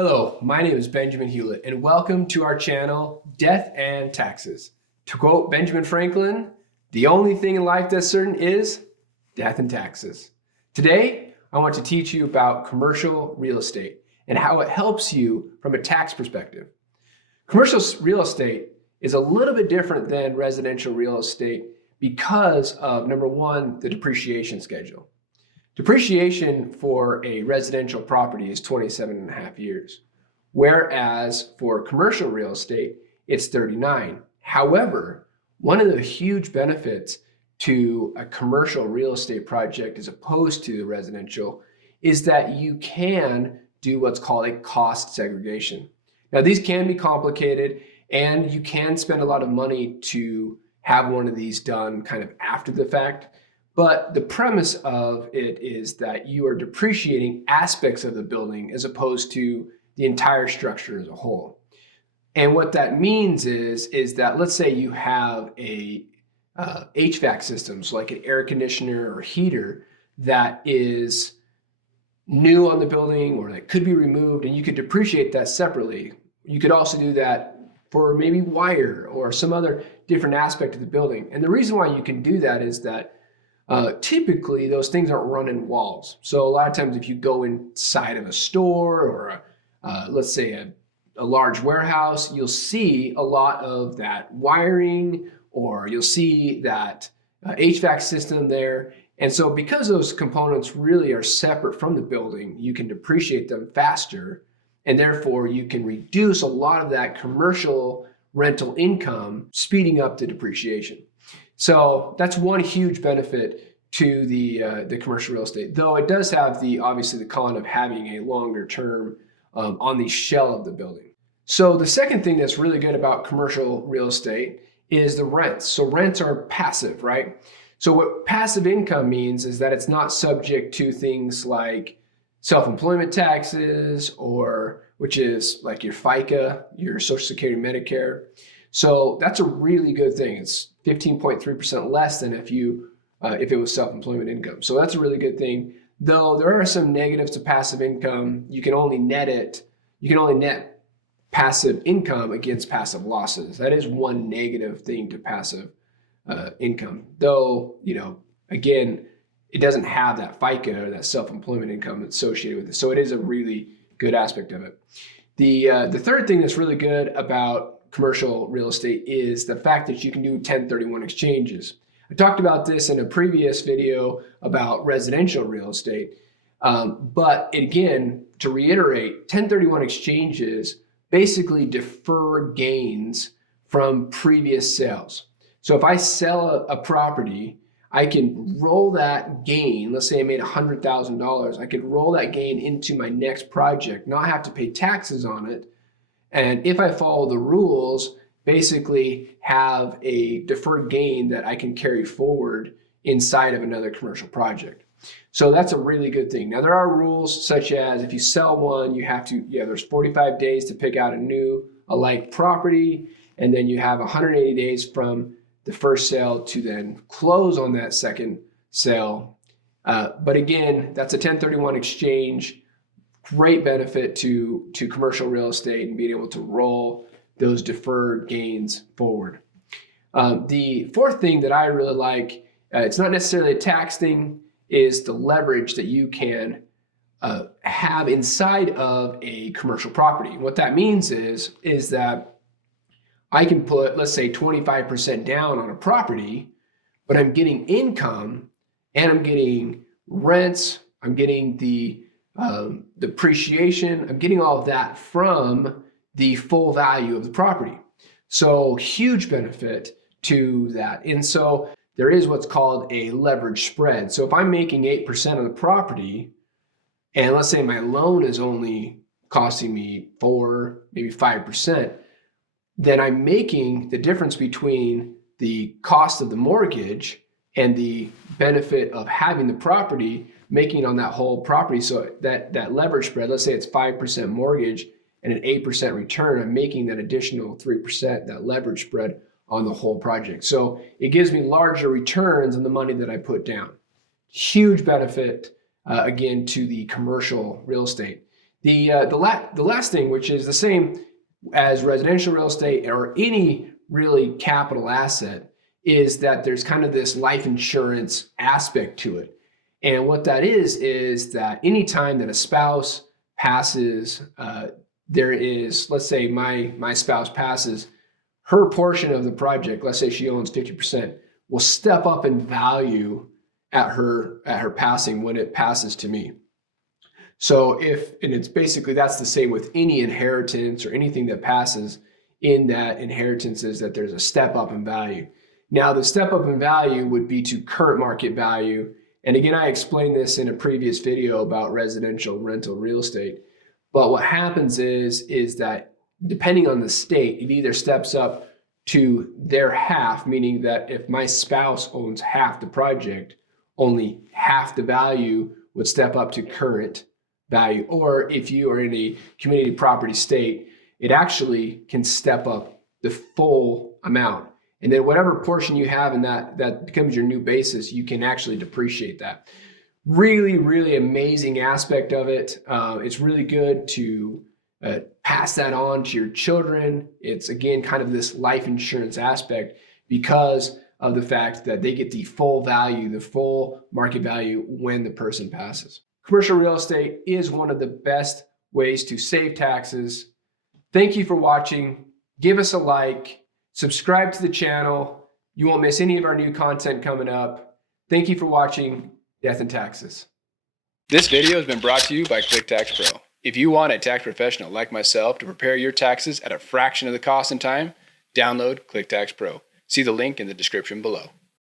Hello, my name is Benjamin Hewlett, and welcome to our channel, Death and Taxes. To quote Benjamin Franklin, the only thing in life that's certain is death and taxes. Today, I want to teach you about commercial real estate and how it helps you from a tax perspective. Commercial real estate is a little bit different than residential real estate because of, number one, the depreciation schedule. Depreciation for a residential property is 27.5 years, whereas for commercial real estate, it's 39. However, one of the huge benefits to a commercial real estate project as opposed to residential is that you can do what's called a cost segregation. Now, these can be complicated and you can spend a lot of money to have one of these done kind of after the fact. But the premise of it is that you are depreciating aspects of the building as opposed to the entire structure as a whole. And what that means is that let's say you have a HVAC system, so like an air conditioner or heater that is new on the building or that could be removed, and you could depreciate that separately. You could also do that for maybe wire or some other different aspect of the building. And the reason why you can do that is that typically those things aren't run in walls. So a lot of times if you go inside of a store or let's say a large warehouse, you'll see a lot of that wiring or you'll see that HVAC system there. And so because those components really are separate from the building, you can depreciate them faster, and therefore you can reduce a lot of that commercial rental income, speeding up the depreciation. So that's one huge benefit to the commercial real estate, though it does have obviously the con of having a longer term on the shell of the building. So the second thing that's really good about commercial real estate is the rents. So rents are passive, right? So what passive income means is that it's not subject to things like self-employment taxes, or which is like your FICA, your Social Security, Medicare. So that's a really good thing. It's 15.3% less than if it was self-employment income. So that's a really good thing. Though there are some negatives to passive income, you can only net passive income against passive losses. That is one negative thing to passive income. Though, again, it doesn't have that FICA or that self-employment income associated with it. So it is a really good aspect of it. The third thing that's really good about commercial real estate is the fact that you can do 1031 exchanges. I talked about this in a previous video about residential real estate. But again, to reiterate, 1031 exchanges basically defer gains from previous sales. So if I sell a property, I can roll that gain. Let's say I made $100,000. I could roll that gain into my next project, not have to pay taxes on it. And if I follow the rules, basically have a deferred gain that I can carry forward inside of another commercial project. So that's a really good thing. Now there are rules such as if you sell one, there's 45 days to pick out a like property, and then you have 180 days from the first sale to then close on that second sale. But again, that's a 1031 exchange. Great benefit to commercial real estate and being able to roll those deferred gains forward. The fourth thing that I really like, it's not necessarily a tax thing, is the leverage that you can have inside of a commercial property. What that means is that I can put, let's say, 25% down on a property, but I'm getting income and I'm getting rents, I'm getting the depreciation, I'm getting all of that from the full value of the property. So huge benefit to that. And so there is what's called a leverage spread. So if I'm making 8% of the property, and let's say my loan is only costing me 4, maybe 5%, then I'm making the difference between the cost of the mortgage and the benefit of having the property, making on that whole property. So that leverage spread, let's say it's 5% mortgage and an 8% return, I'm making that additional 3%, that leverage spread on the whole project. So it gives me larger returns on the money that I put down. Huge benefit, again, to the commercial real estate. The last thing, which is the same as residential real estate or any really capital asset, is that there's kind of this life insurance aspect to it. And what that is that anytime that a spouse passes, there is, let's say my spouse passes, her portion of the project, let's say she owns 50%, will step up in value at her passing when it passes to me. So and it's basically, that's the same with any inheritance or anything that passes in that inheritance, is that there's a step up in value. Now, the step up in value would be to current market value. And again, I explained this in a previous video about residential rental real estate. But what happens is that depending on the state, it either steps up to their half, meaning that if my spouse owns half the project, only half the value would step up to current value. Or if you are in a community property state, it actually can step up the full amount. And then whatever portion you have in that becomes your new basis, you can actually depreciate that. Really, really amazing aspect of it. It's really good to pass that on to your children. It's, again, kind of this life insurance aspect because of the fact that they get the full value, the full market value when the person passes. Commercial real estate is one of the best ways to save taxes. Thank you for watching. Give us a like, subscribe to the channel. You won't miss any of our new content coming up. Thank you for watching Death and Taxes. This video has been brought to you by QuickTax Pro. If you want a tax professional like myself to prepare your taxes at a fraction of the cost and time, download QuickTax Pro. See the link in the description below.